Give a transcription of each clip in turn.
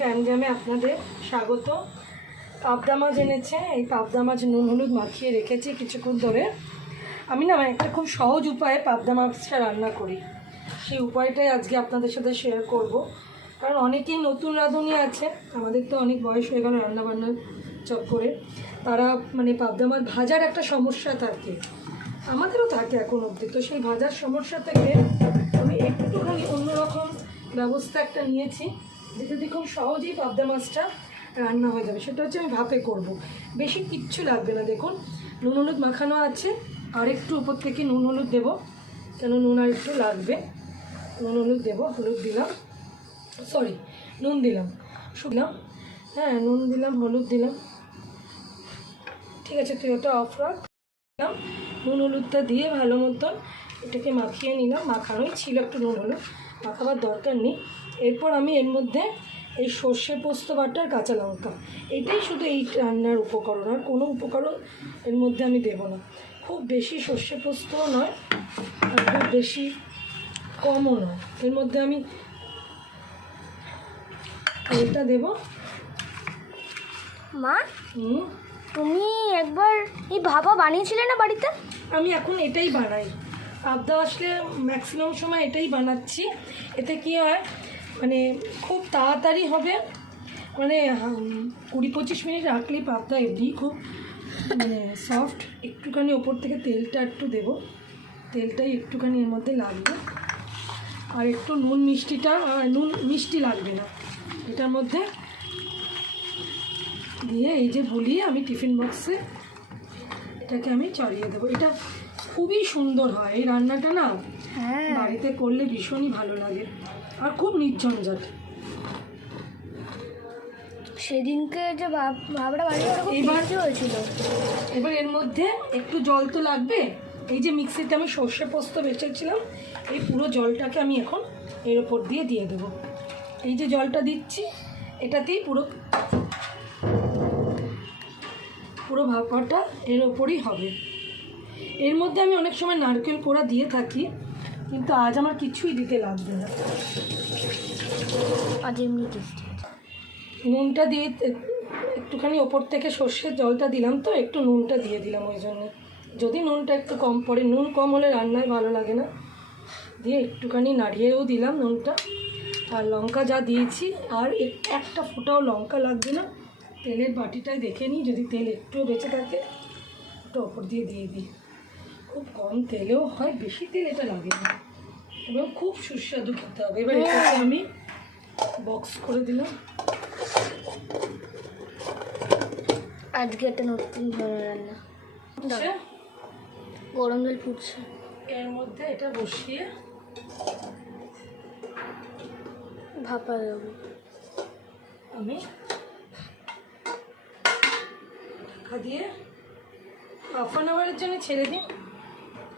গ্যাঞ্জামে আপনাদের স্বাগত। পাবদা মাছ এনেছে, এই পাবদা মাছ নুন হলুদ মাখিয়ে রেখেছি কিছুক্ষণ ধরে। আমি না একটা খুব সহজ উপায়ে পাবদা মাছটা রান্না করি, সেই উপায়টাই আজকে আপনাদের সাথে শেয়ার করব। কারণ অনেকেই নতুন রাঁধুনি আছে, আমাদের তো অনেক বয়স হয়ে গেল রান্নাবান্নার চক্করে, তারা মানে পাবদা মাছ ভাজার একটা সমস্যা থাকে, আমাদেরও থাকে এখন অবধি। তো সেই ভাজার সমস্যা থেকে আমি একটুখানি অন্যরকম ব্যবস্থা একটা নিয়েছি, যেটা খুব সহজেই পাবদা মাছটা রান্না হয়ে যাবে। সেটা হচ্ছে আমি ভাপে করব, বেশি কিচ্ছু লাগবে না। দেখুন নুন হলুদ মাখানো আছে, আর একটু উপর থেকে নুন হলুদ দেবো, কেন নুন আর একটু লাগবে। নুন হলুদ দেবো, হলুদ দিলাম, সরি নুন দিলাম, শুকলাম, হ্যাঁ নুন দিলাম, হলুদ দিলাম, ঠিক আছে তুই ওটা অফ রাখ। দিলাম নুন হলুদটা দিয়ে ভালো মতন এটাকে মাখিয়ে নিলাম। মাখানোই ছিল, একটু নুন হলুদ মাখাবার দরকার নেই। এরপর আমি এর মধ্যে এই সর্ষে পোস্ত বাটা আর কাঁচা লঙ্কা, এটাই শুধু এই রান্নার উপকরণ, আর কোনো উপকরণ এর মধ্যে আমি দেবো না। খুব বেশি সর্ষে পোস্তও নয় আর খুব বেশি কমও নয়। এর মধ্যে আমি এটা দেবো। মা, তুমি একবার এই ভাপা বানিয়েছিলে না বাড়িতে? আমি এখন এটাই বানাই, পাবদা আসলে ম্যাক্সিমাম সময় এটাই বানাচ্ছি। এতে কি হয়, মানে খুব তাড়াতাড়ি হবে, মানে 20-25 মিনিট রাখলেই পাবদা এমনি খুব মানে সফট। একটুখানি ওপর থেকে তেলটা একটু দেবো, তেলটাই একটুখানি এর মধ্যে লাগবে। আর একটু নুন মিষ্টিটা, নুন মিষ্টি লাগবে না এটার মধ্যে দিয়ে, এই যে ভুলিয়ে আমি টিফিন বক্সে এটাকে আমি চড়িয়ে দেবো। এটা খুবই সুন্দর হয় এই রান্নাটা, না বাড়িতে করলে ভীষণই ভালো লাগে আর খুব নির্ঝঞ্ঝাট। সেদিনকে যে ভাবটা বানিয়ে এবার হয়েছিল। এবার এর মধ্যে একটু জল তো লাগবে। এই যে মিক্সিতে আমি সর্ষে পোস্ত বেঁচেছিলাম, এই পুরো জলটাকে আমি এখন এর ওপর দিয়ে দেবো। এই যে জলটা দিচ্ছি, এটাতেই পুরো ভাপাটা এর ওপরই হবে। এর মধ্যে আমি অনেক সময় নারকেল কোড়া দিয়ে থাকি, কিন্তু আজ আমার কিছুই দিতে লাগবে না। আজ এমনি টেস্টি। নুনটা দিয়ে একটুখানি ওপর থেকে সর্ষের জলটা দিলাম, তো একটু নুনটা দিয়ে দিলাম ওই জন্য। যদি নুনটা একটু কম পড়ে, নুন কম হলে রান্নায় ভালো লাগে না, দিয়ে একটুখানি নাড়িয়েও দিলাম নুনটা। আর লঙ্কা যা দিয়েছি, আর একটা ফোঁটাও লঙ্কা লাগবে না। তেলের বাটিটায় দেখে নিই, যদি তেল একটুও বেঁচে থাকে ওটা ওপর দিয়ে দিই। খুব কম তেলেও হয়, বেশি তেল এটা লাগে না, এবং খুব সুস্বাদু খেতে হবে। এবার এটাকে আমি বক্স করে দিলাম। আজকে একটা নতুন ধরনের রান্না, গরম জল ফুটছে, এর মধ্যে এটা বসিয়ে ভাপা দেবো। আমি ঢাকা দিয়ে 1/2 আওয়ারের জন্য ছেড়ে দিই,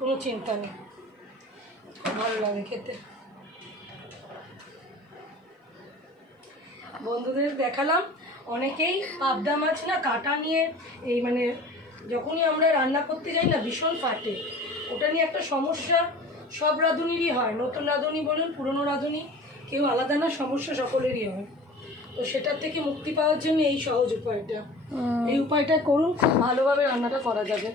কোনো চিন্তা নেই, খুব ভালো লাগে খেতে। বন্ধুদের দেখালাম, অনেকেই পাবদা মাছ না কাটা নিয়ে এই মানে যখনই আমরা রান্না করতে যাই না ভীষণ ফাটে, ওটা নিয়ে একটা সমস্যা সব রাঁধুনিরই হয়, নতুন রাঁধুনি বলুন পুরনো রাঁধুনি, কেউ আলাদা না, সমস্যা সকলেরই হয়। তো সেটার থেকে মুক্তি পাওয়ার জন্য এই সহজ উপায়টা, এই উপায়টা করুন, খুব ভালোভাবে রান্নাটা করা যাবে।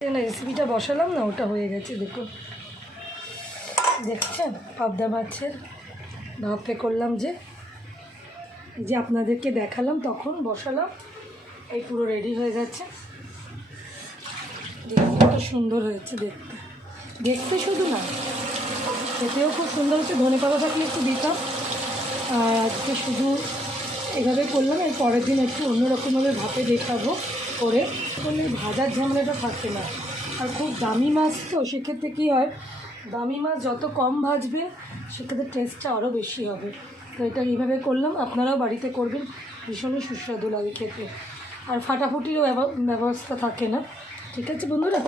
না রেসিপিটা বসালাম না, ওটা হয়ে গেছে, দেখুন দেখছেন পাবদা মাছের ভাপে করলাম, যে আপনাদেরকে দেখালাম তখন বসালাম, এই পুরো রেডি হয়ে গেছে। কত সুন্দর হয়েছে দেখতে শুধু না, খেতেও খুব সুন্দর হচ্ছে। ধনেপাতা থাকলে একটু দিতাম, আর আজকে শুধু এভাবে করলাম। এর পরের দিন একটু অন্যরকমভাবে ভাপে দেখাবো করে, করলে ভাজার ঝামেলাটা থাকে না। আর খুব দামি মাছ তো, সেক্ষেত্রে কী হয়, দামি মাছ যত কম ভাজবে সেক্ষেত্রে টেস্টটা আরও বেশি হবে। তো এটা এইভাবে করলাম, আপনারাও বাড়িতে করবেন, ভীষণই সুস্বাদু লাগে খেতে, আর ফাটাফুটিরও ব্যবস্থা থাকে না। ঠিক আছে বন্ধুরা।